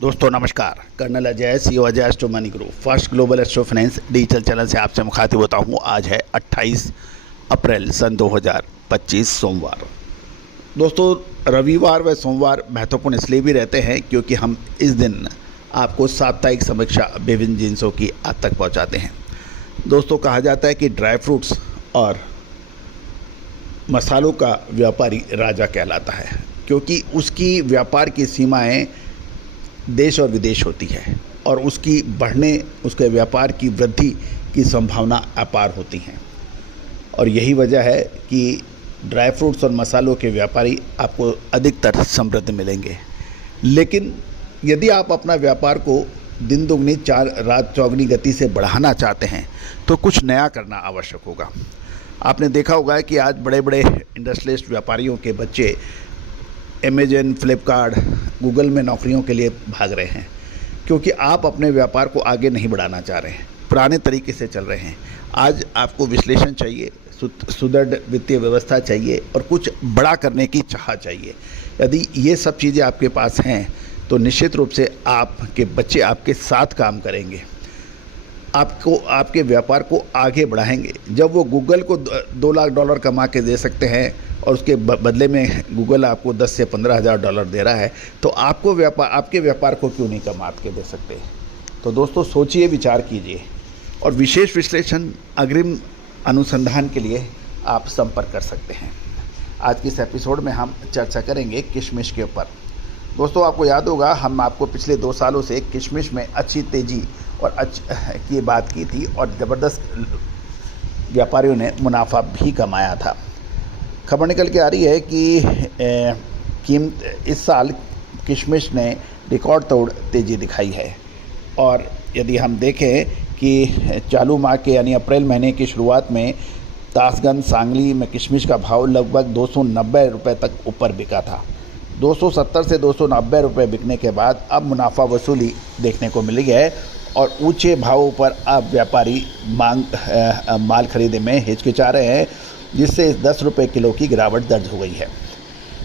दोस्तों नमस्कार। Colonel Ajay CEO Ajay astro money group first global astro finance digital channel से आपसे मुखातिब होता हूँ। आज है 28 अप्रैल सन 2025 सोमवार। दोस्तों रविवार व सोमवार महत्वपूर्ण इसलिए भी रहते हैं क्योंकि हम इस दिन आपको साप्ताहिक समीक्षा विभिन्न जिन्सों की आज तक पहुँचाते हैं। दोस्तों कहा जाता है कि ड्राई फ्रूट्स और मसालों का व्यापारी राजा कहलाता है क्योंकि उसकी व्यापार की सीमाएं देश और विदेश होती है और उसकी बढ़ने उसके व्यापार की वृद्धि की संभावना अपार होती हैं। और यही वजह है कि ड्राई फ्रूट्स और मसालों के व्यापारी आपको अधिकतर समृद्ध मिलेंगे। लेकिन यदि आप अपना व्यापार को दिन दुगनी रात चौगनी गति से बढ़ाना चाहते हैं तो कुछ नया करना आवश्यक होगा। आपने देखा होगा कि आज बड़े बड़े इंडस्ट्रियलिस्ट व्यापारियों के बच्चे अमेजन, फ्लिपकार्ट, गूगल में नौकरियों के लिए भाग रहे हैं क्योंकि आप अपने व्यापार को आगे नहीं बढ़ाना चाह रहे हैं, पुराने तरीके से चल रहे हैं। आज आपको विश्लेषण चाहिए, सुदृढ़ वित्तीय व्यवस्था चाहिए और कुछ बड़ा करने की चाह चाहिए। यदि ये सब चीज़ें आपके पास हैं तो निश्चित रूप से आपके बच्चे आपके साथ काम करेंगे, आपको आपके व्यापार को आगे बढ़ाएंगे। जब वो गूगल को $2 लाख कमा के दे सकते हैं और उसके बदले में गूगल आपको 10 से 15 हज़ार डॉलर दे रहा है तो आपके व्यापार को क्यों नहीं कमा के दे सकते। तो दोस्तों सोचिए, विचार कीजिए और विशेष विश्लेषण अग्रिम अनुसंधान के लिए आप संपर्क कर सकते हैं। आज के इस एपिसोड में हम चर्चा करेंगे किशमिश के ऊपर। दोस्तों आपको याद होगा हम आपको पिछले 2 सालों से किशमिश में अच्छी तेज़ी और की बात की थी और ज़बरदस्त व्यापारियों ने मुनाफा भी कमाया था। खबर निकल के आ रही है कि कीमत इस साल किशमिश ने रिकॉर्ड तोड़ तेज़ी दिखाई है। और यदि हम देखें कि चालू माह के यानी अप्रैल महीने की शुरुआत में तासगंज सांगली में किशमिश का भाव लगभग 290 रुपये तक ऊपर बिका था। 270 से 290 रुपये बिकने के बाद अब मुनाफा वसूली देखने को मिली है और ऊंचे भावों पर अब व्यापारी माल खरीदने में हिचकिचा रहे हैं, जिससे 10 रुपये किलो की गिरावट दर्ज हो गई है।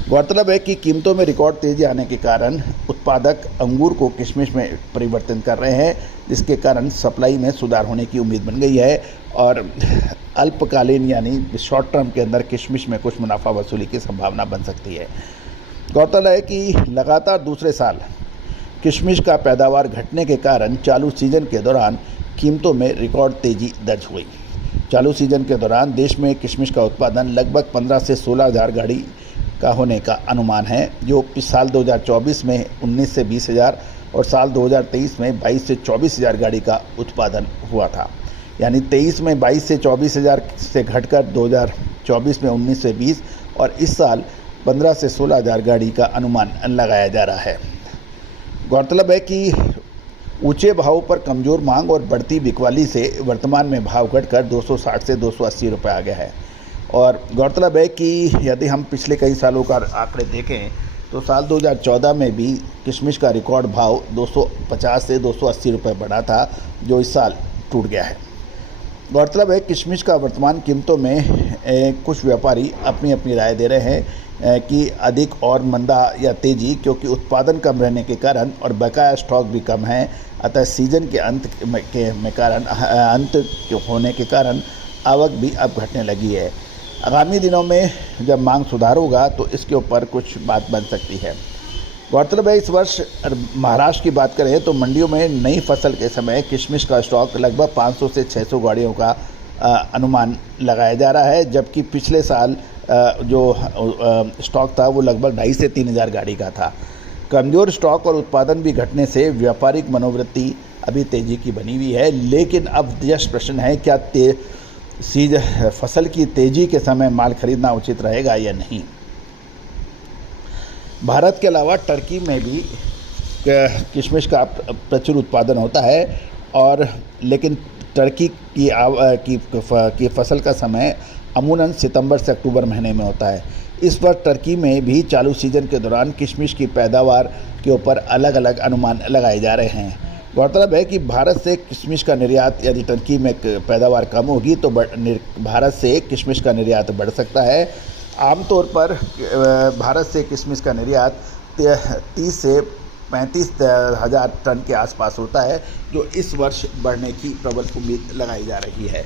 गौरतलब है कि कीमतों में रिकॉर्ड तेज़ी आने के कारण उत्पादक अंगूर को किशमिश में परिवर्तन कर रहे हैं, जिसके कारण सप्लाई में सुधार होने की उम्मीद बन गई है और अल्पकालीन यानी शॉर्ट टर्म के अंदर किशमिश में कुछ मुनाफा वसूली की संभावना बन सकती है। गौरतलब है कि लगातार दूसरे साल किशमिश का पैदावार घटने के कारण चालू सीजन के दौरान कीमतों में रिकॉर्ड तेज़ी दर्ज हुई। चालू सीजन के दौरान देश में किशमिश का उत्पादन लगभग 15 से 16 हज़ार गाड़ी का होने का अनुमान है, जो इस साल 2024 में 19 से 20 हज़ार और साल 2023 में 22 से 24 हज़ार गाड़ी का उत्पादन हुआ था। यानी 23 में 22 से 24 हज़ार से घटकर 2024 में 19 से 20 और इस साल 15 से 16 हज़ार गाड़ी का अनुमान लगाया जा रहा है। गौरतलब है कि ऊंचे भावों पर कमज़ोर मांग और बढ़ती बिकवाली से वर्तमान में भाव घटकर 260 से 280 रुपये आ गया है। और गौरतलब है कि यदि हम पिछले कई सालों का आंकड़े देखें तो साल 2014 में भी किशमिश का रिकॉर्ड भाव 250 से 280 रुपये बढ़ा था, जो इस साल टूट गया है। गौरतलब है किशमिश का वर्तमान कीमतों में कुछ व्यापारी अपनी अपनी राय दे रहे हैं कि अधिक और मंदा या तेज़ी, क्योंकि उत्पादन कम रहने के कारण और बकाया स्टॉक भी कम है, अतः सीजन के अंत होने के कारण आवक भी अब घटने लगी है। आगामी दिनों में जब मांग सुधार होगा तो इसके ऊपर कुछ बात बन सकती है। गौरतलब है इस वर्ष महाराष्ट्र की बात करें तो मंडियों में नई फसल के समय किशमिश का स्टॉक लगभग 500 से 600 गाड़ियों का अनुमान लगाया जा रहा है, जबकि पिछले साल जो स्टॉक था वो लगभग 2.5 से 3 हज़ार गाड़ी का था। कमज़ोर स्टॉक और उत्पादन भी घटने से व्यापारिक मनोवृत्ति अभी तेज़ी की बनी हुई है। लेकिन अब यह प्रश्न है, क्या फसल की तेज़ी के समय माल खरीदना उचित रहेगा या नहीं। भारत के अलावा टर्की में भी किशमिश का प्रचुर उत्पादन होता है और लेकिन टर्की की फसल का समय अमूमन सितंबर से अक्टूबर महीने में होता है। इस वर्ष टर्की में भी चालू सीजन के दौरान किशमिश की पैदावार के ऊपर अलग अलग अनुमान लगाए जा रहे हैं। गौरतलब है कि भारत से किशमिश का निर्यात, यदि टर्की में पैदावार कम होगी तो भारत से किशमिश का निर्यात बढ़ सकता है। आमतौर पर भारत से किशमिश का निर्यात 30 से 35,000 टन के आसपास होता है, जो इस वर्ष बढ़ने की प्रबल उम्मीद लगाई जा रही है।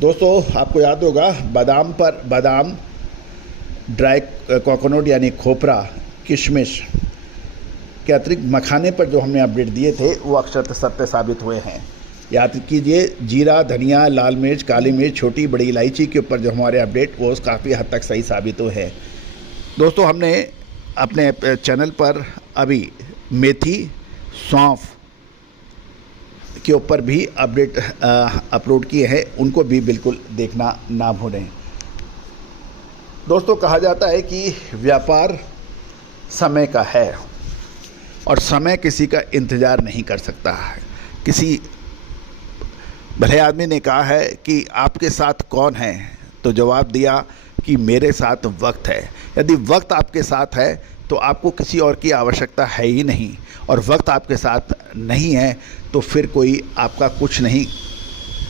दोस्तों, आपको याद होगा बादाम, ड्राई कोकोनट यानी खोपरा, किशमिश के अतिरिक्त मखाने पर जो हमने अपडेट दिए थे वो अक्षरशः सत्य साबित हुए हैं। याद कीजिए, जीरा, धनिया, लाल मिर्च, काली मिर्च, छोटी बड़ी इलायची के ऊपर जो हमारे अपडेट वो काफ़ी हद तक सही साबित हुए हैं। दोस्तों, हमने अपने चैनल पर अभी मेथी, सौंफ के ऊपर भी अपडेट अपलोड किए हैं, उनको भी बिल्कुल देखना ना भूलें। दोस्तों, कहा जाता है कि व्यापार समय का है और समय किसी का इंतज़ार नहीं कर सकता है। किसी भले आदमी ने कहा है कि आपके साथ कौन है, तो जवाब दिया कि मेरे साथ वक्त है। यदि वक्त आपके साथ है तो आपको किसी और की आवश्यकता है ही नहीं, और वक्त आपके साथ नहीं है तो फिर कोई आपका कुछ नहीं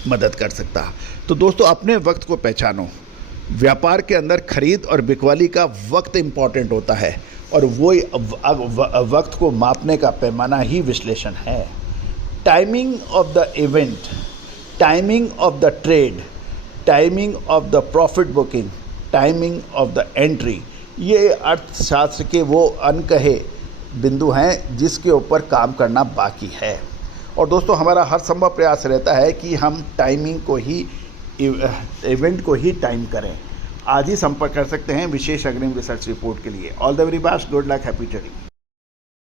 मदद कर सकता। तो दोस्तों, अपने वक्त को पहचानो। व्यापार के अंदर खरीद और बिकवाली का वक्त इम्पॉर्टेंट होता है, और वो वक्त को मापने का पैमाना ही विश्लेषण है। Timing of the event, timing of the trade, timing of the profit booking, timing of the entry, ये अर्थशास्त्र के वो अनकहे बिंदु हैं जिसके ऊपर काम करना बाकी है। और दोस्तों, हमारा हर संभव प्रयास रहता है कि हम टाइमिंग को ही, इवेंट को ही टाइम करें। आज ही संपर्क कर सकते हैं विशेष अग्रिम रिसर्च रिपोर्ट के लिए। All the very best, good luck, happy trading.